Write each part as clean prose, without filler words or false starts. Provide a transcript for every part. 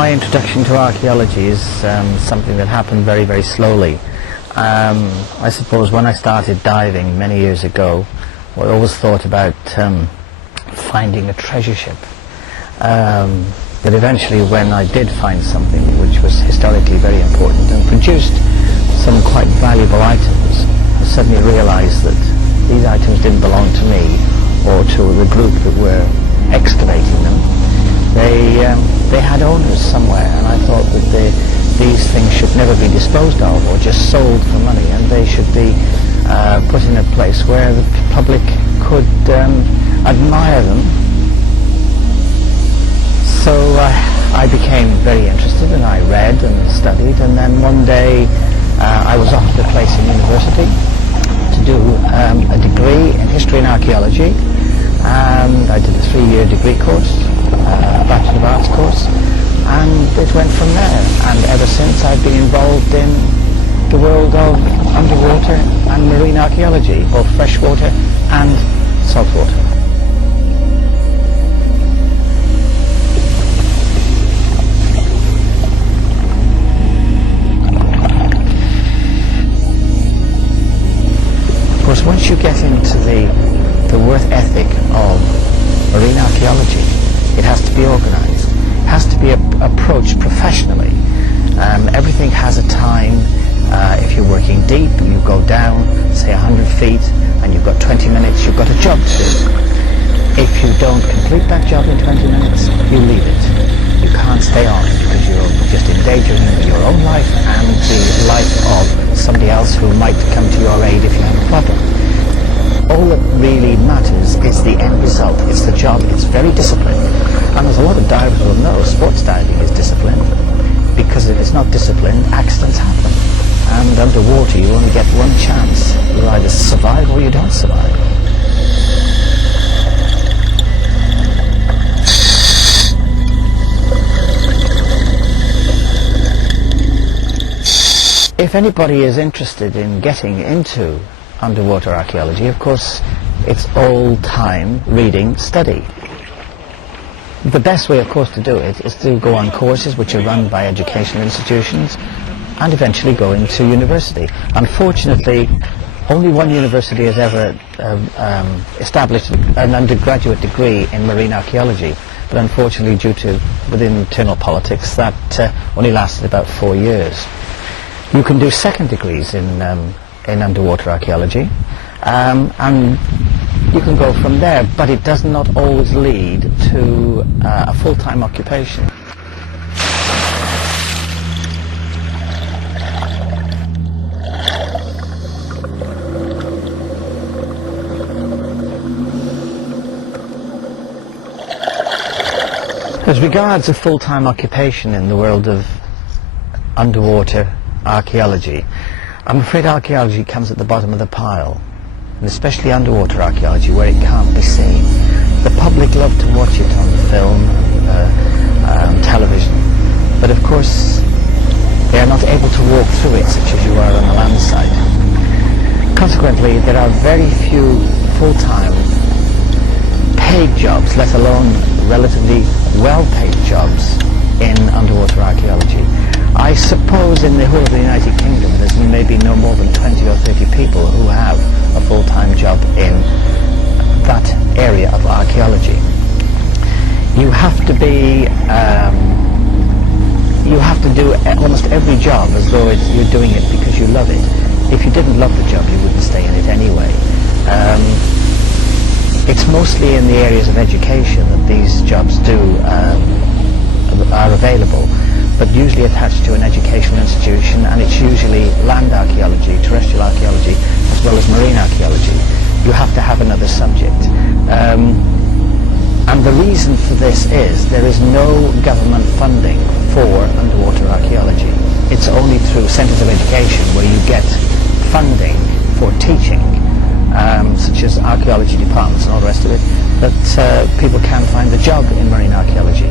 my introduction to archaeology is something that happened very, very slowly. I suppose when I started diving many years ago, I always thought about finding a treasure ship. But eventually, when I did find something which was historically very important and produced some quite valuable items, I suddenly realized that these items didn't belong to me or to the group that were excavating them. They had owners somewhere, and I thought that these things should never be disposed of or just sold for money, and they should be put in a place where the public could admire them. So I became very interested, and I read and studied, and then one day I was offered a place in university to do a degree in history and archaeology, and I did a 3-year degree course, a Bachelor of Arts course, and it went from there. And ever since, I've been involved in the world of underwater and marine archaeology, both freshwater and saltwater. Of course, once you get into the work ethic of marine archaeology, it has to be organized. It has to be approached professionally. Everything has a time. If you're working deep, you go down, say 100 feet, and you've got 20 minutes, you've got a job to do. If you don't complete that job in 20 minutes, you leave it. You can't stay on because you're just endangering your own life and the life of somebody else who might come to your aid if you have a problem. All that really matters is the end result. It's the job. It's very disciplined. And as a lot of divers will know, sports diving is disciplined, because if it's not disciplined, accidents happen. And underwater, you only get one chance. You either survive or you don't survive. If anybody is interested in getting into underwater archaeology, of course, it's all time reading, study. The best way, of course, to do it is to go on courses which are run by educational institutions and eventually go into university. Unfortunately, only one university has ever established an undergraduate degree in marine archaeology, but unfortunately, due to within internal politics, that only lasted about 4 years. You can do second degrees in underwater archaeology, and you can go from there, but it does not always lead to a full-time occupation. As regards a full-time occupation in the world of underwater archaeology, I'm afraid archaeology comes at the bottom of the pile, and especially underwater archaeology where it can't be seen. The public love to watch it on film, television, but of course they are not able to walk through it such as you are on the land side. Consequently, there are very few full-time paid jobs, let alone relatively well-paid jobs in underwater archaeology. I suppose in the whole of the United Kingdom there's maybe no more than 20 or 30 people who have a full-time job in that area of archaeology. You have to be, you have to do almost every job as though you're doing it because you love it. If you didn't love the job, you wouldn't stay in it anyway. It's mostly in the areas of education that these jobs are available, but usually attached to an educational institution, and it's usually land archaeology, terrestrial archaeology, as well as marine archaeology. You have to have another subject. And the reason for this is there is no government funding for underwater archaeology. It's only through centres of education where you get funding for teaching, such as archaeology departments and all the rest of it, that people can find a job in marine archaeology.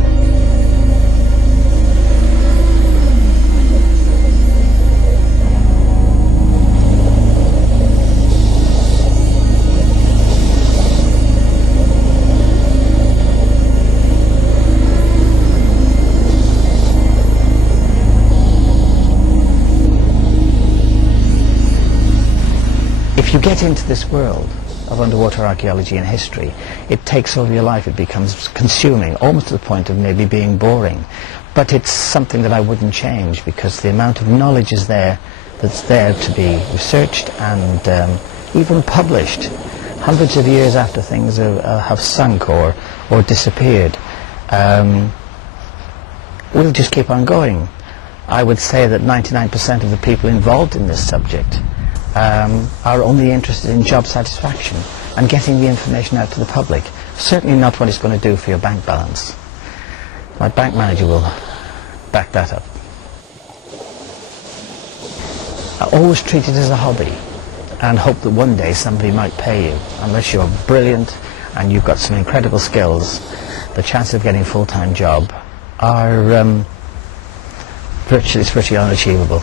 if you get into this world of underwater archaeology and history, it takes over your life. It becomes consuming, almost to the point of maybe being boring. But it's something that I wouldn't change, because the amount of knowledge is there that's there to be researched and even published hundreds of years after things have sunk or disappeared. We'll just keep on going. I would say that 99% of the people involved in this subject are only interested in job satisfaction and getting the information out to the public. Certainly not what it's going to do for your bank balance. My bank manager will back that up. I always treat it as a hobby and hope that one day somebody might pay you. Unless you're brilliant and you've got some incredible skills, the chances of getting a full-time job are virtually unachievable.